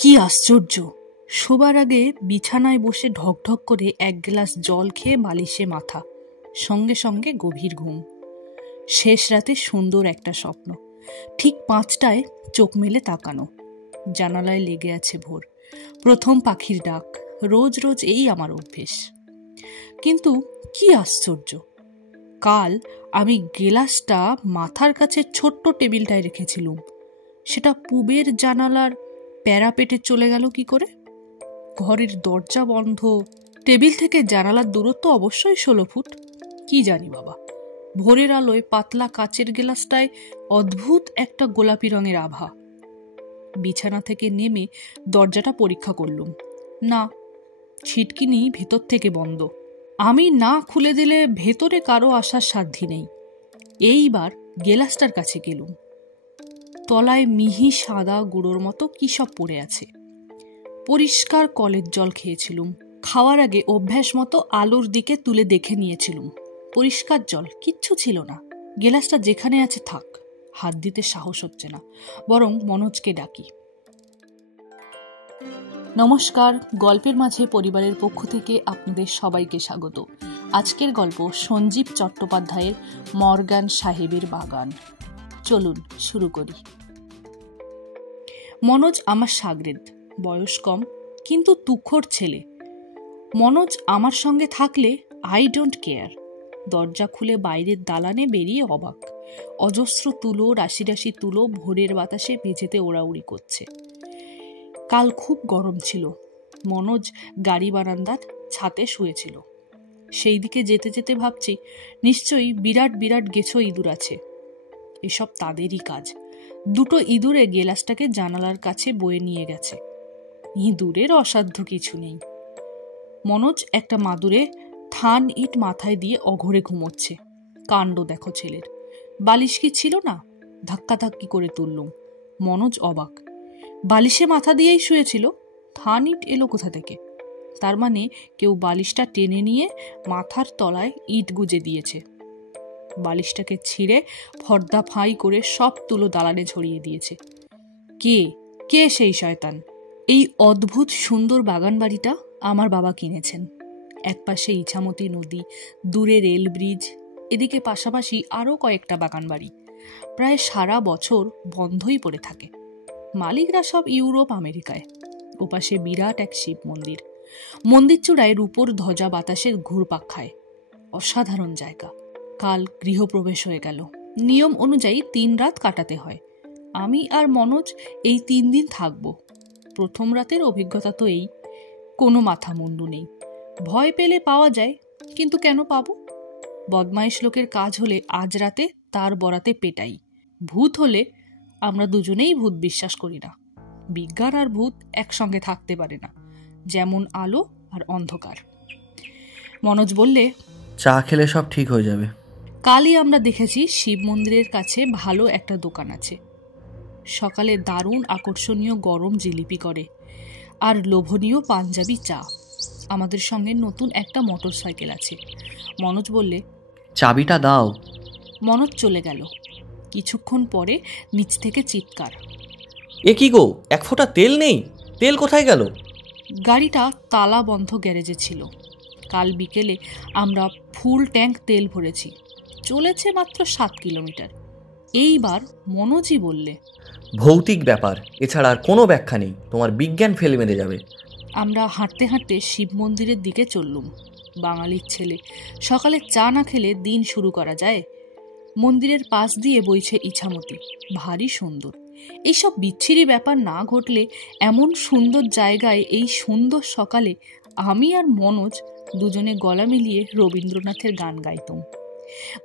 কি আশ্চর্য! শোবার আগে বিছানায় বসে ঢকঢক করে এক গ্লাস জল খেয়ে বালিশে মাথা, সঙ্গে সঙ্গে গভীর ঘুম। শেষ রাতে সুন্দর একটা স্বপ্ন। ঠিক 5টায় চোখ মেলে তাকানো, জানালায় লেগে আছে ভোর, প্রথম পাখির ডাক। রোজ রোজ এই আমার অভ্যেস। কিন্তু কি আশ্চর্য, কাল আমি গ্লাসটা মাথার কাছে ছোট্ট টেবিলটায় রেখেছিলুম, সেটা পূবের জানালার প্যারাপেটে চলে গেল কি করে? ঘরের দরজা বন্ধ, টেবিল থেকে জানালার দূরত্ব অবশ্যই 16 ফুট। কি জানি বাবা, ভোরের আলোয় পাতলা কাচের গ্লাসটায় অদ্ভুত একটা গোলাপি রঙের আভা। বিছানা থেকে নেমে দরজাটা পরীক্ষা করলুম, না, ছিটকিনি ভেতর থেকে বন্ধ। আমি না খুলে দিলে ভেতরে কারো আসার সাধ্যি নেই। এইবার গ্লাসটার কাছে গেলুম, তলায় মিহি সাদা গুঁড়োর মতো কি সব পড়ে আছে। পরিষ্কার কলের জল খেয়েছিলুম, খাওয়ার আগে অভ্যাস মতো আলোর দিকে তুলে দেখে নিয়েছিলুম। পরিষ্কার জল, কিচ্ছু ছিল না। গ্লাসটা যেখানে আছে থাক, হাত দিতে সাহস হচ্ছে না, বরং মনোজকে ডাকি। নমস্কার, গল্পের মাঝে পরিবারের পক্ষ থেকে আপনাদের সবাইকে স্বাগত। আজকের গল্প সঞ্জীব চট্টোপাধ্যায়ের মর্গান সাহেবের বাগান। চলুন শুরু করি। মনোজ আমার শাগরেদ, বয়স কম কিন্তু তুখোড় ছেলে। মনোজ আমার সঙ্গে থাকলে আই ডোন্ট কেয়ার। দরজা খুলে বাইরের দালানে বেরিয়ে অবাক। অজস্র তুলো, রাশি রাশি তুলো ভোরের বাতাসে মেঝেতে ওড়াউড়ি করছে। কাল খুব গরম ছিল। মনোজ গাড়ি বারান্দার ছাতে শুয়েছিল। সেই দিকে যেতে যেতে ভাবছি, নিশ্চয়ই বিরাট বিরাট গেছো ইঁদুর আছে। এসব তাদেরই কাজ। দুটো ইঁদুরে গেলাসটাকে জানালার কাছে বয়ে নিয়ে গেছে। ইঁদুরের অসাধ্য কিছু নেই। মনোজ একটা মাদুরে থান ইট মাথায় দিয়ে অঘরে ঘুমোচ্ছে। কাণ্ড দেখো ছেলের। বালিশ কি ছিল না? ধাক্কাধাক্কি করে তুললুম। মনোজ অবাক। বালিশে মাথা দিয়েই শুয়েছিল, থান ইট এলো কোথা থেকে? তার মানে কেউ বালিশটা টেনে নিয়ে মাথার তলায় ইট গুজে দিয়েছে। বালিশটাকে ছিঁড়ে ফর্দা ফাঁই করে সব তুলো দালানে ছড়িয়ে দিয়েছে। কে কে সেই শয়তান? এই অদ্ভুত সুন্দর বাগান বাড়িটা আমার বাবা কিনেছেন। একপাশে ইছামতি নদী, দূরে রেল ব্রিজ, এদিকে পাশাপাশি আরও কয়েকটা বাগান বাড়ি। প্রায় সারা বছর বন্ধই পড়ে থাকে। মালিকরা সব ইউরোপ আমেরিকায়। ওপাশে বিরাট এক শিব মন্দির। মন্দির চূড়ায় রূপোর ধ্বজা বাতাসে ঘুরপাক খায়। অসাধারণ জায়গা। কাল গৃহপ্রবেশ হয়ে গেল। নিয়ম অনুযায়ী 3 রাত কাটাতে হয়। আমি আর মনোজ এই 3 দিন থাকব। প্রথম রাতের অভিজ্ঞতা তো এই, কোনো মাথা মুন্ডু নেই। ভয় পেলে পাওয়া যায়, কিন্তু কেন পাবো? বদমাইশ লোকের কাজ হলে আজ রাতে তার বরাতে পেটাই। ভূত হলে আমরা দুজনেই ভূত বিশ্বাস করি না। বিজ্ঞান আর ভূত একসঙ্গে থাকতে পারে না, যেমন আলো আর অন্ধকার। মনোজ বললে, চা খেলে সব ঠিক হয়ে যাবে। কালই আমরা দেখেছি শিব মন্দিরের কাছে ভালো একটা দোকান আছে। সকালে দারুণ আকর্ষণীয় গরম জিলিপি করে আর লোভনীয় পাঞ্জাবি চা। আমাদের সঙ্গে নতুন একটা মোটর সাইকেল আছে। মনোজ বললে, চাবিটা দাও। মনোজ চলে গেল। কিছুক্ষণ পরে নিচ থেকে চিৎকার, এ কি গো, 1 ফোঁটা তেল নেই? তেল কোথায় গেল? গাড়িটা তালা বন্ধ গ্যারেজে ছিল। কাল বিকেলে আমরা ফুল ট্যাঙ্ক তেল ভরেছি। চলেছে মাত্র 7 কিলোমিটার। এইবার মনোজই বললে, ভৌতিক ব্যাপার, এছাড়া আর কোনো ব্যাখ্যা নেই। তোমার বিজ্ঞান ফেলে মেরে যাবে। আমরা হাঁটতে হাঁটতে শিব মন্দিরের দিকে চললুম। বাঙালির ছেলে, সকালে চা না খেলে দিন শুরু করা যায়? মন্দিরের পাশ দিয়ে বইছে ইছামতি, ভারী সুন্দর। এইসব বিচ্ছিরি ব্যাপার না ঘটলে এমন সুন্দর জায়গায় এই সুন্দর সকালে আমি আর মনোজ দুজনে গলা মিলিয়ে রবীন্দ্রনাথের গান গাইতাম।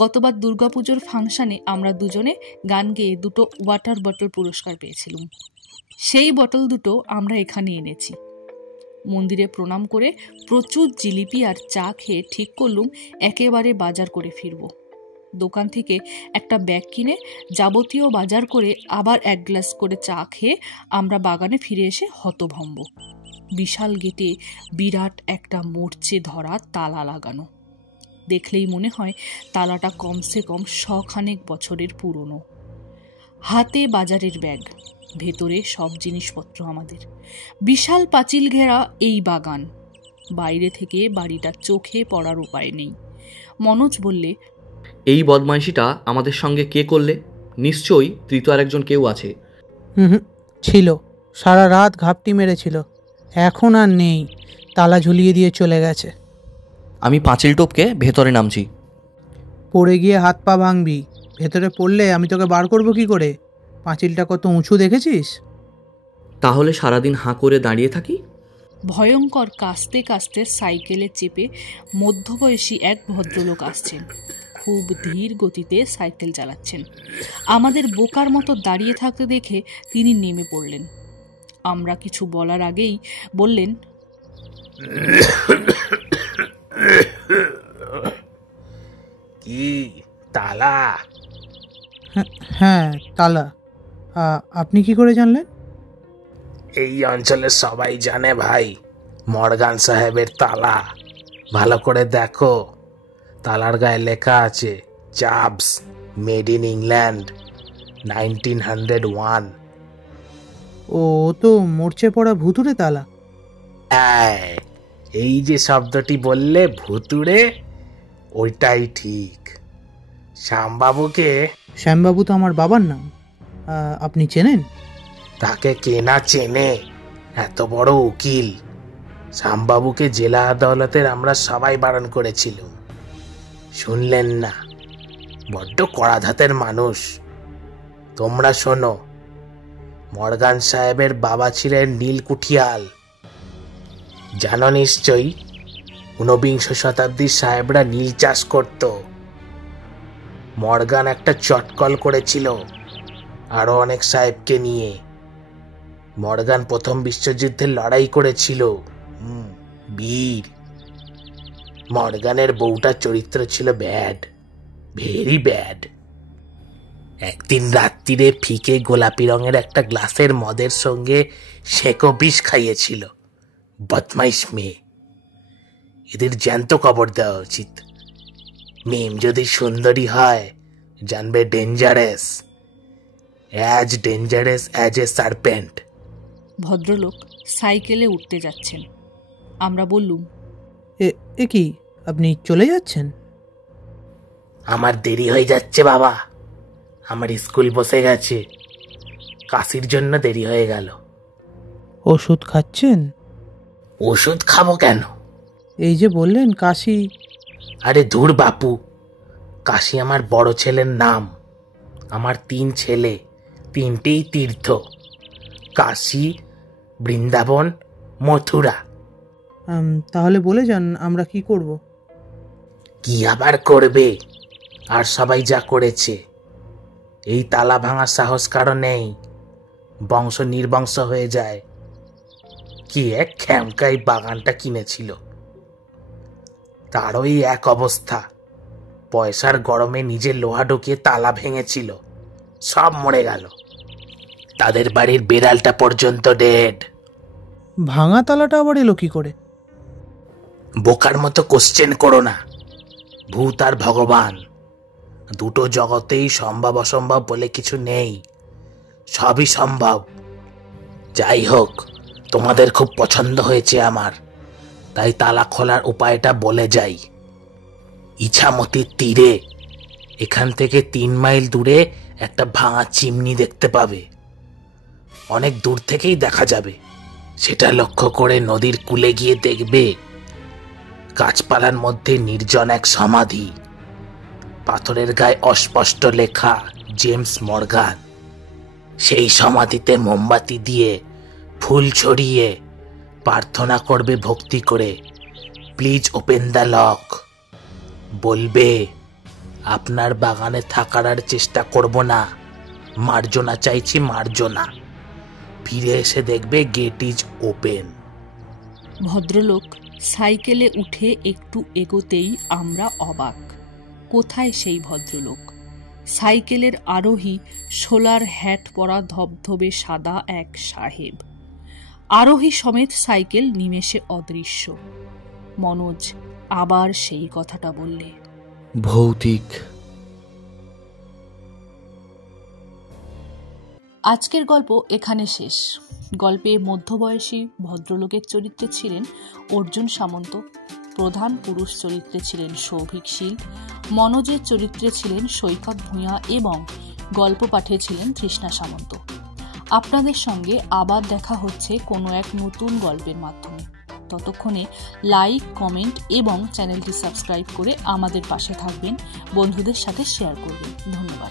গতবার দুর্গাপুজোর ফাংশনে আমরা দুজনে গান গেয়ে 2টো ওয়াটার বটল পুরস্কার পেয়েছিলাম। সেই বটল দুটো আমরা এখানে এনেছি। মন্দিরে প্রণাম করে প্রচুর জিলিপি আর চা খেয়ে ঠিক করলুম একেবারে বাজার করে ফিরব। দোকান থেকে একটা ব্যাগ কিনে যাবতীয় বাজার করে আবার 1 গ্লাস করে চা খেয়ে আমরা বাগানে ফিরে এসে হতভম্ব। বিশাল গেটে বিরাট একটা মরচে ধরা তালা লাগানো। দেখলেই মনে হয় তালাটা কমসে কম 100 খানেক বছরের পুরনো। হাতে বাজারের ব্যাগ, ভেতরে সব জিনিসপত্র আমাদের। বিশাল পাঁচিল ঘেরা এই বাগান। বাইরে থেকে বাড়িটা চোখে পড়ার উপায় নেই। মনোজ বললে, এই বদমাইশিটা আমাদের সঙ্গে কে করলে? নিশ্চয়ই তৃতীয় আরেকজন কেউ আছে। হুম, ছিল। সারা রাত ঘাপটি মেরেছিল, এখন আর নেই, তালা ঝুলিয়ে দিয়ে চলে গেছে। আমি পাঁচিল টপকে ভেতরে নামছি। পড়ে গিয়ে হাত পা ভাঙবি। ভেতরে পড়লে আমি তোকে বার করবো কি করে? পাঁচিলটা কত উঁচু দেখেছিস? তাহলে সারাদিন হাঁ করে দাঁড়িয়ে থাকি? ভয়ঙ্কর কাস্তে কাস্তে সাইকেলে চেপে মধ্যবয়সী এক ভদ্রলোক আসছেন। খুব ধীর গতিতে সাইকেল চালাচ্ছেন। আমাদের বোকার মতো দাঁড়িয়ে থাকতে দেখে তিনি নেমে পড়লেন। আমরা কিছু বলার আগেই বললেন, কি তালা? হ্যাঁ, তালা। আপনি কি করে জানলেন? এই অঞ্চলের সবাই জানে ভাই, মর্গান সাহেবের তালা। ভালো করে দেখো, তালার গায়ে লেখা আছে চাবস, মেড ইন ইংল্যান্ড, 1901। ও তো মরচে পড়া ভুতুড়ে তালা। এই যে শব্দটি বললে ভুতুড়ে, ওইটাই ঠিক। শ্যামবাবুকে। শ্যামবাবু তো আমার বাবার নাম। আপনি চেনেন? তাকে কে না চেনে, এত বড় উকিল। শ্যামবাবুকে জেলা আদালতের আমরা সবাই বারণ করেছিলাম, শুনলেন না। বড্ড কড়া ধাতের মানুষ। তোমরা শোনো, মর্গান সাহেবের বাবা ছিলেন নীল কুঠিয়াল। জানো নিশ্চয়ই, 19বিংশ শতাব্দীর সাহেবরা নীল চাষ করত। মর্গান একটা চটকল করেছিল আরো অনেক সাহেবকে নিয়ে। মর্গান প্রথম বিশ্বযুদ্ধে লড়াই করেছিল, বীর। মর্গানের বউটার চরিত্র ছিল ব্যাড, ভেরি ব্যাড। একদিন রাত্রিরে ফিকে গোলাপি রঙের একটা গ্লাসের মদের সঙ্গে সেঁকো বিষ খাইয়েছিল। বদমাইশ মেয়ে, এদের জ্যান্ত কবর দেওয়া উচিত। মেম যদি সুন্দরী হয়, জানবে dangerous, as dangerous as a serpent. ভদ্রলোক সাইকেলে উঠতে যাচ্ছেন। আমরা বললুম, এ কি, আপনি চলে যাচ্ছেন? আমার দেরি হয়ে যাচ্ছে বাবা, আমার স্কুল বসে গেছে। কাশির জন্য দেরি হয়ে গেল। ওষুধ খাচ্ছেন? ওষুধ খাবো কেন? এই যে বললেন কাশি। আরে ধুর বাপু, কাশি আমার বড় ছেলের নাম। আমার 3 ছেলে, 3টেই তীর্থ, কাশী, বৃন্দাবন, মথুরা। তাহলে বলে যান, আমরা কি করব? কি আবার করবে, আর সবাই যা করেছে। এই তালা ভাঙার সাহস কারো নেই, বংশ নির্বংশ হয়ে যায়। কি এক খ্যামকাই বাগানটা কিনেছিল, তারই এক অবস্থা। পয়সার গরমে নিজের লোহা ঢুকিয়ে তালা ভেঙেছিল, সব মরে গেল। তাদের বাড়ির বেড়ালটা পর্যন্ত ডেড। ভাঙা তালাটা আবার এলো কি করে? বোকার মতো কোশ্চেন করো না। ভূত আর ভগবান দুটো জগতেই সম্ভব অসম্ভব বলে কিছু নেই, সবই সম্ভব। যাই হোক, তোমাদের খুব পছন্দ হয়েছে আমার, তাই তালা খোলার উপায়টা বলে যাই। ইছামতির তীরে, এখান থেকে 3 মাইল দূরে একটা ভাঙা চিমনি দেখতে পাবে। অনেক দূর থেকেই দেখা যাবে। সেটা লক্ষ্য করে নদীর কূলে গিয়ে দেখবে গাছপালার মধ্যে নির্জন এক সমাধি। পাথরের গায়ে অস্পষ্ট লেখা জেমস মর্গান। সেই সমাধিতে মোমবাতি দিয়ে ফুল ছড়িয়ে প্রার্থনা করবে ভক্তি করে, প্লিজ ওপেন দ্য লক। বলবে, আপনার বাগানে থাকার আর চেষ্টা করব না, মার্জনা চাইছি, মার্জনা। ফিরে এসে দেখবে গেট ইজ ওপেন। ভদ্রলোক সাইকেলে উঠে একটু এগোতেই আমরা অবাক। কোথায় সেই ভদ্রলোক? সাইকেলের আরোহী সোলার হ্যাট পরা ধবধবে সাদা এক সাহেব। আরোহী সমেত সাইকেল নিমেষে অদৃশ্য। মনোজ আবার সেই কথাটা বললে, ভৌতিক। আজকের গল্প এখানে শেষ। গল্পে মধ্যবয়সী ভদ্রলোকের চরিত্রে ছিলেন অর্জুন সামন্ত, প্রধান পুরুষ চরিত্রে ছিলেন সৌভিক শীল, মনোজের চরিত্রে ছিলেন সৈকত ভূঁইয়া এবং গল্প পাঠে ছিলেন তৃষ্ণা সামন্ত। আপনাদের সঙ্গে আবার দেখা হচ্ছে কোনো এক নতুন গল্পের মাধ্যমে। ততক্ষণে লাইক, কমেন্ট এবং চ্যানেলটি সাবস্ক্রাইব করে আমাদের পাশে থাকবেন, বন্ধুদের সাথে শেয়ার করবেন। ধন্যবাদ।